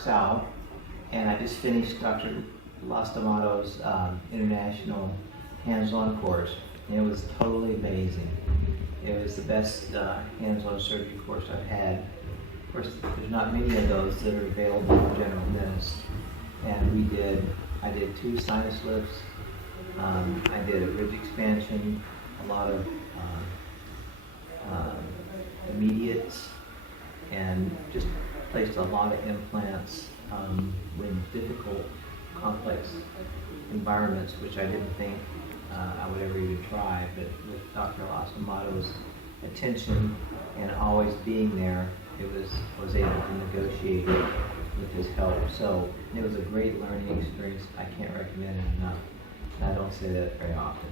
Sowell, and I just finished Dr. Lastimato's international hands-on course, and it was totally amazing. It was the best hands-on surgery course I've had. Of course, there's not many of those that are available for general dentists. And I did 2 sinus lifts, I did a ridge expansion, a lot of immediates, and just placed a lot of implants in difficult, complex environments, which I didn't think I would ever even try. But with Dr. Lastimato's attention and always being there, I was able to negotiate it with his help. So it was a great learning experience. I can't recommend it enough. And I don't say that very often.